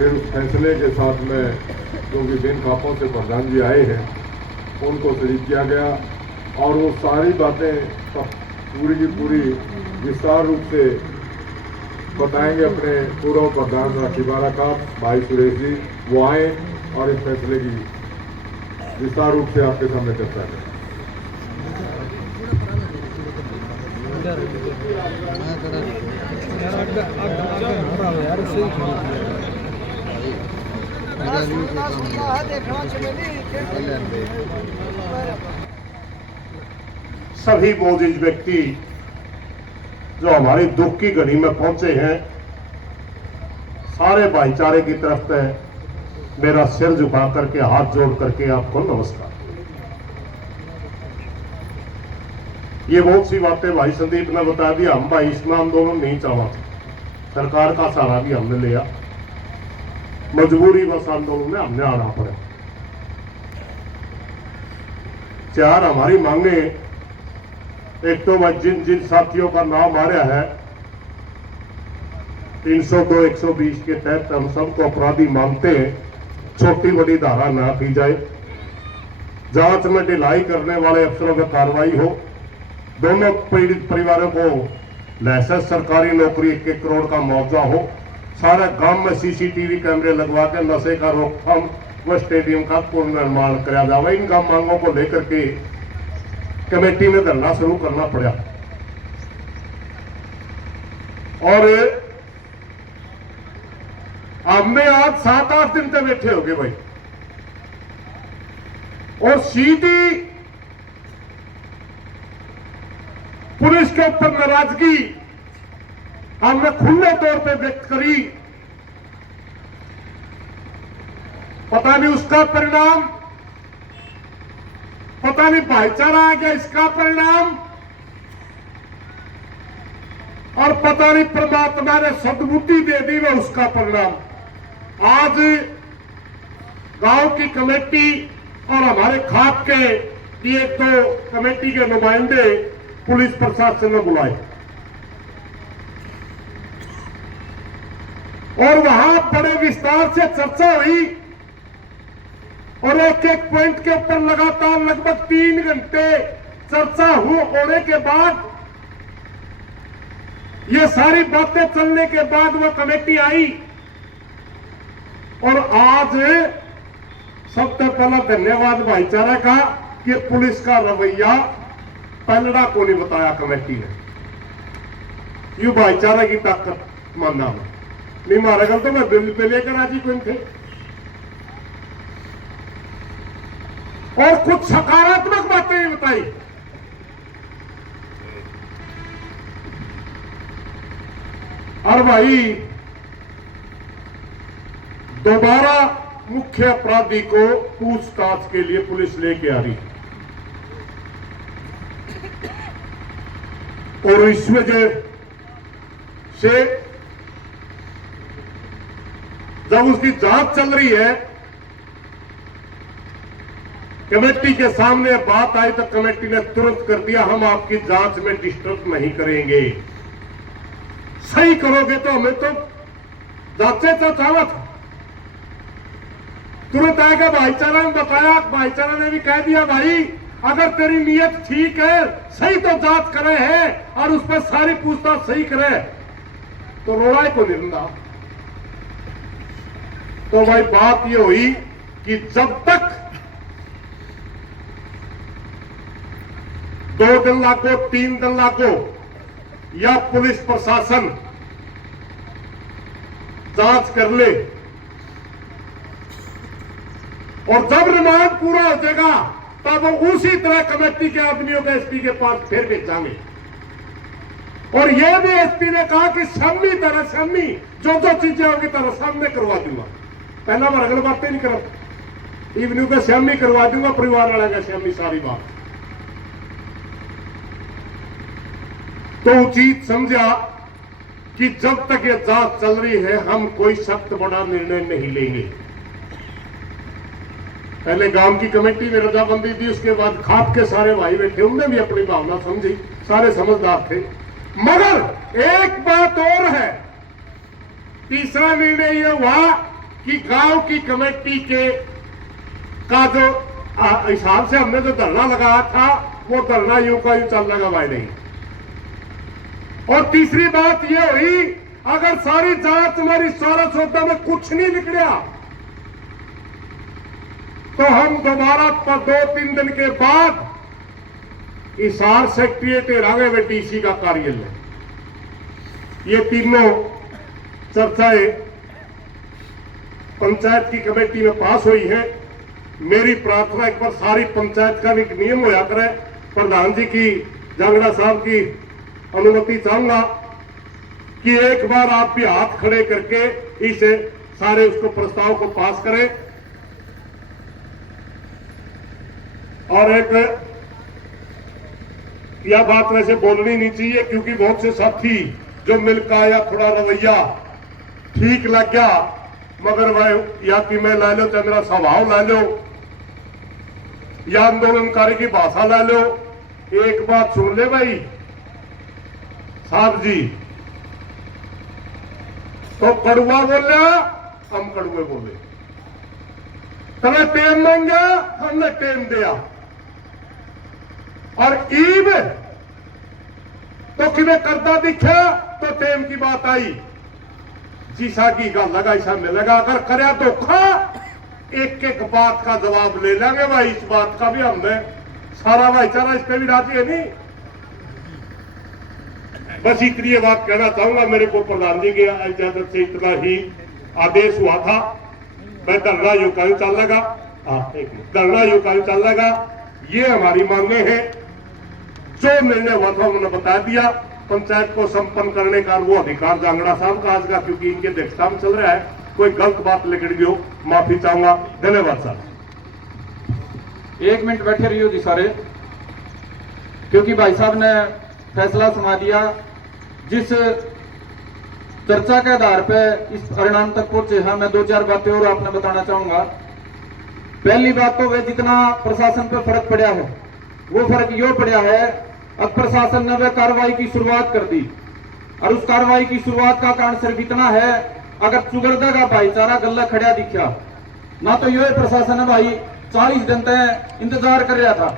फिर उस फैसले के साथ में जो विभिन्न खापों से प्रधान जी आए हैं उनको शरीक किया गया और वो सारी बातें पूरी की पूरी विस्तार रूप से बताएंगे अपने पूर्व प्रधान राखीबारा का भाई सुरेश जी। वो आए और इस फैसले की विस्तार रूप से आपके सामने चर्चा करें। सभी मोजिज व्यक्ति जो हमारी दुख की घड़ी में पहुंचे हैं, सारे भाईचारे की तरफ से मेरा सिर झुका करके हाथ जोड़ करके आपको नमस्कार। ये बहुत सी बातें भाई संदीप ने बता दी। हम भाई इसमें आंदोलन नहीं चाहा थे, सरकार का सहारा भी हमने लिया, मजबूरी बस आंदोलन में हमने आना पड़ा। चार हमारी मांगे, एक तो वह जिन जिन साथियों का नाम आ रहा है 302 120 के तहत हम सबको अपराधी मानते हैं, छोटी बड़ी धारा ना की जाए, जांच में ढिलाई करने वाले अफसरों पर कार्रवाई हो, दोनों पीड़ित परिवारों को लाइसेंस सरकारी नौकरी 1 करोड़ का मुआवजा हो, सारे गांव में सीसीटीवी कैमरे लगवा के नशे का रोकथाम व स्टेडियम का पुनर्निर्माण कराया जाए। इन मांगों को लेकर के कमेटी में धरना शुरू करना पड़ा और हमने आज 7-8 दिन तक बैठे हो गए भाई, और सीधी पुलिस के ऊपर नाराजगी हमने खुले तौर पे व्यक्त करी। पता नहीं उसका परिणाम, पता नहीं भाईचारा आ गया इसका परिणाम, और पता नहीं परमात्मा ने सद्बुद्धि दे दी वह उसका परिणाम। आज गांव की कमेटी और हमारे खाप के एक तो कमेटी के नुमाइंदे पुलिस प्रशासन ने बुलाए और वहां बड़े विस्तार से चर्चा हुई और एक एक पॉइंट के ऊपर लगातार लगभग 3 घंटे चर्चा होने के बाद, ये सारी बातें चलने के बाद वह कमेटी आई। और आज सबसे पहला धन्यवाद भाईचारा का कि पुलिस का रवैया पलड़ा को नहीं बताया कमेटी ने। यू भाईचारा की ताकत मानना नहीं, मारा गल तो मैं बिल पे लेकर आज ही कोई थे। और कुछ सकारात्मक बातें भी बताई। और भाई दोबारा मुख्य अपराधी को पूछताछ के लिए पुलिस लेके आ रही, और इस वजह से जब उसकी जांच चल रही है, कमेटी के सामने बात आई तो कमेटी ने तुरंत कर दिया, हम आपकी जांच में डिस्टर्ब नहीं करेंगे, सही करोगे तो हमें तो जांचे तो चाहवा था। तुरंत आएगा भाईचारा ने बताया, भाईचारा ने भी कह दिया भाई अगर तेरी नीयत ठीक है, सही तो जांच करे है और उस पर सारी पूछताछ सही करे तो रोड़ा को निंदा। तो भाई बात ये हुई कि जब तक 2 दिन लागो 3 दिन लागो या पुलिस प्रशासन जांच कर ले, और जब रिमांड पूरा हो जाएगा तब उसी तरह कमेटी के आदमियों को एसपी के पास फिर भेजांगे। और यह भी एसपी ने कहा कि सामनी तरह सामनी जो जो चीजें होंगी तरह सामने करवा दूंगा। पहला बार अगली बातें नहीं करो, इवनिंग का सामने करवा दूंगा, परिवार वाला का सामने सारी बात। तो उचित समझा कि जब तक ये जांच चल रही है हम कोई सख्त बड़ा निर्णय नहीं लेंगे। पहले गांव की कमेटी में रजाबंदी दी, उसके बाद खाप के सारे भाई बैठे, उनने भी अपनी भावना समझी, सारे समझदार थे। मगर एक बात और है, तीसरा निर्णय यह हुआ कि गांव की कमेटी के का जो हिसाब से हमने जो धरना लगाया था वो धरना यूं का यूं चल लगा भाई नहीं। और तीसरी बात ये हुई, अगर सारी जांच हमारी सारा सौदा में कुछ नहीं निकला तो हम दोबारा 2-3 दिन के बाद हिसार सेक्रेटरिएट रांगे में डीसी का कार्यालय। ये तीनों चर्चाएं पंचायत की कमेटी में पास हुई है। मेरी प्रार्थना एक बार सारी पंचायत का भी एक नियम होया करे, प्रधान जी की, जांगड़ा साहब की अनुमति चाहूंगा कि एक बार आप भी हाथ खड़े करके इसे सारे उसको प्रस्ताव को पास करें। और एक यह बात वैसे बोलनी नहीं चाहिए क्योंकि बहुत से साथी जो मिलकर आया थोड़ा रवैया ठीक लग गया, मगर वह या कि मैं ला लो चाहे मेरा स्वभाव ला लो या आंदोलनकारी की भाषा ला लो, एक बात सुन ले भाई साहब जी, तो कड़ुआ बोला हम कड़ुए बोले, तुम्हें टेम मांगा हमने टेम दिया, और ईब तो कि करता दिखा तो टेम की बात आई, जीसा की गल लगा ऐसा मिलेगा, अगर करया धोखा एक एक बात का जवाब ले लेंगे भाई। इस बात का भी हमने सारा भाईचारा इस पे भी राजी है नहीं। बस इतनी बात कहना चाहूंगा, मेरे को प्रधान जी की इजाजत से इतना ही आदेश हुआ था। मैं धरना युकायु चल लगा, धरना युकायु चल लगा, ये हमारी मांगे हैं। जो निर्णय हुआ था उन्होंने बता दिया। पंचायत को संपन्न करने का वो अधिकार जांगड़ा साहब का आज का, क्योंकि इनके अध्यक्षता में चल रहा है। कोई गलत बात लिख दी हो माफी चाहूंगा। धन्यवाद साहब। 1 मिनट बैठे रहियो जी सारे, क्योंकि भाई साहब ने फैसला सुना दिया। जिस चर्चा के आधार पे इस परिणाम तक पहुंचे हैं, मैं 2-4 बातें और आपने बताना चाहूंगा। पहली बात तो वह जितना प्रशासन पे फर्क पड़ा है वो फर्क यो पड़ा है, अब प्रशासन ने वह कार्रवाई की शुरुआत कर दी, और उस कार्रवाई की शुरुआत का कारण सिर्फ इतना है, अगर चुगरदा का भाईचारा गला खड़ा दिखा ना तो यो प्रशासन है भाई 40 दिन तक इंतजार कर रहा था।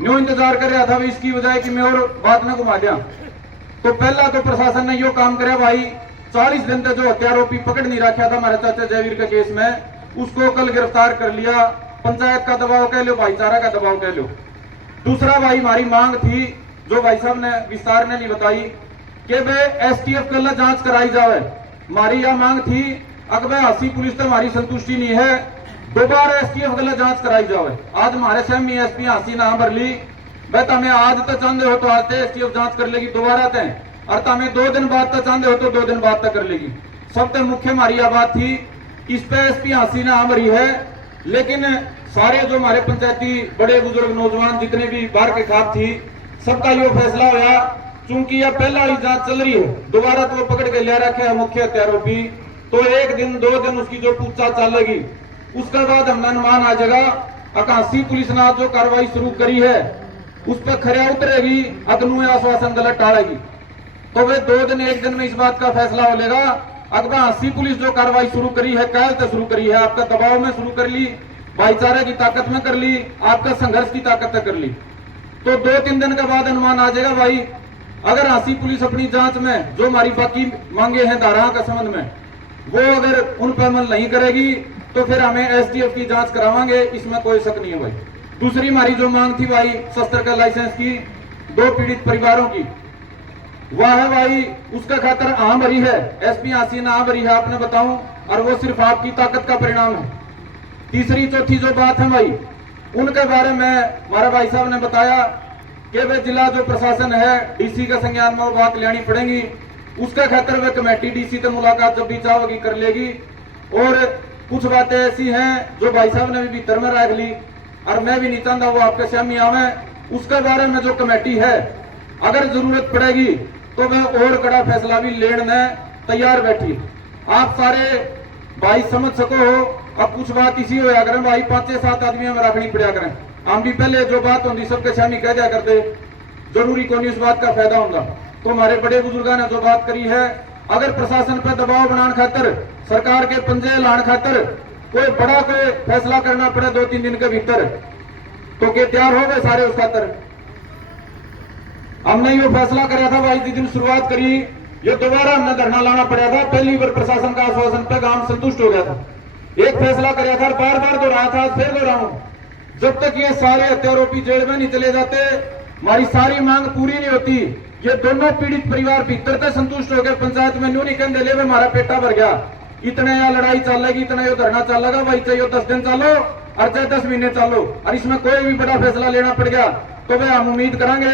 न्यू इंतजार कर रहा था भी इसकी वजह कि मैं और बात में घुमा दिया। तो पहला तो प्रशासन ने यो काम करे भाई, 40 दिन तक जो हत्यारोपी पकड़ नहीं रखा था हमारे चाचा जयवीर के केस में, उसको कल गिरफ्तार कर लिया। पंचायत का दबाव कह लो, भाईचारा का दबाव कह लो। दूसरा भाई हमारी मांग थी, जो भाई साहब ने विस्तार ने नहीं बताई, कि वे एसटीएफ कल जांच कराई जाए। हमारी यह मांग थी, अगर हासी पुलिस तो हमारी संतुष्टि नहीं है, दोबारा एसटीएफ कल जांच कराई जाए। आज हमारे सहमी एसपी हासी ना भर ली, वह तमें आज तक चाहते हो तो आज एसटीएफ जांच कर लेगी दोबारा तय, और तमें 2 दिन बाद तक चाहते हो तो 2 दिन बाद तक कर लेगी। सबसे मुख्य हमारी यह बात थी, इस पे एसपी हासी ना भरी है, लेकिन सारे जो हमारे पंचायती बड़े बुजुर्ग नौजवान जितने भी बाहर के खाप थी, सबका यो फैसला हुआ, चूंकि यह पहला वाली जांच चल रही है, दोबारा तो वो पकड़ के ले रखे है मुख्य हत्यारोपी, तो 1 दिन 2 दिन उसकी जो पूछताछ चलेगी, उसके बाद हमने अनुमान आ जाएगा। अकाशी पुलिस ने जो कार्रवाई शुरू करी है उस पर खरिया उतरेगी, अग्नु आश्वासन गलत टालेगी, तो वे 2 दिन 1 दिन में इस बात का फैसला हो लेगा। अगर हासी पुलिस जो कार्रवाई शुरू करी है, कैल से शुरू करी है, आपका दबाव में शुरू कर ली, भाईचारे की ताकत में कर ली, आपका संघर्ष की ताकत में कर ली, तो 2-3 दिन के बाद अनुमान आ जाएगा भाई। अगर हासी पुलिस अपनी जांच में जो हमारी बाकी मांगे हैं धाराओं के संबंध में, वो अगर उन पर अमल नहीं करेगी तो फिर हमें एसटीएफ की जांच करावांगे, इसमें कोई शक नहीं है भाई। दूसरी हमारी जो मांग थी भाई शस्त्र का लाइसेंस की 2 पीड़ित परिवारों की, वह है भाई उसका खातर आम भरी है, एसपी हासी ने आम भरी है, आपने बताऊं, और वो सिर्फ आपकी ताकत का परिणाम है। तीसरी चौथी जो बात है भाई, उनके बारे में हमारा भाई साहब ने बताया कि वे जिला जो प्रशासन है डीसी के संज्ञान में वो बात लेनी पड़ेगी, उसका खातर वे कमेटी डीसी से मुलाकात जब भी चाहोगी कर लेगी। और कुछ बातें ऐसी हैं जो भाई साहब ने भी भीतर में रख ली, और मैं भी नहीं चाहता वो आपके सामने आवे, उसके बारे में जो कमेटी है अगर जरूरत पड़ेगी तो वह और कड़ा फैसला भी लेने तैयार बैठी। आप सारे भाई समझ सको हो, अब कुछ बात इसी होया करें भाई, 5-7 आदमी में रखनी पड़ा करें, हम भी पहले जो बात होती सबके सामने कह दिया करते, जरूरी कौन इस बात का फायदा होगा। तो हमारे बड़े बुजुर्गों ने जो बात करी है अगर प्रशासन पर दबाव बनाने खातर, सरकार के पंजे लाने खातर कोई बड़ा कोई फैसला करना पड़े 2-3 दिन के भीतर, तो क्या तैयार हो गए सारे उस खातर? हमने ये फैसला कराया था भाई, जिस दिन शुरुआत करी ये दोबारा हमने धरना लाना पड़ा था। पहली बार प्रशासन का आश्वासन पे गांव संतुष्ट हो गया था, एक फैसला कराया था, बार बार दोहराया था, फिर दोहराऊं, जब तक ये सारे हत्यारोपी जेल में नहीं चले जाते, हमारी सारी मांग पूरी नहीं होती। ये दोनों पीड़ित परिवार भीतर तक संतुष्ट हो गए, पंचायत में न्यू नहीं कहने ले हमारा पेटा भर गया, इतने यहाँ लड़ाई चलेगी, इतना यो धरना चलेगा, वही चाहिए 10 दिन चलो और चाहे 10 महीने चलो, और इसमें कोई भी बड़ा फैसला लेना पड़ गया तो वह हम उम्मीद करेंगे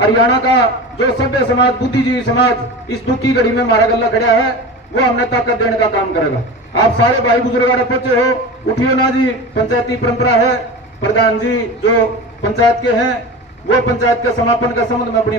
हरियाणा का जो सभ्य समाज, बुद्धिजीवी समाज इस दुख की घड़ी में हमारा गला खड़ा है, वो हमने ताकत देने का काम करेगा। आप सारे भाई बुजुर्ग पहुंचे हो, उठियो ना जी, पंचायती परंपरा है, प्रधान जी जो पंचायत के हैं वो पंचायत के समापन के संबंध में अपनी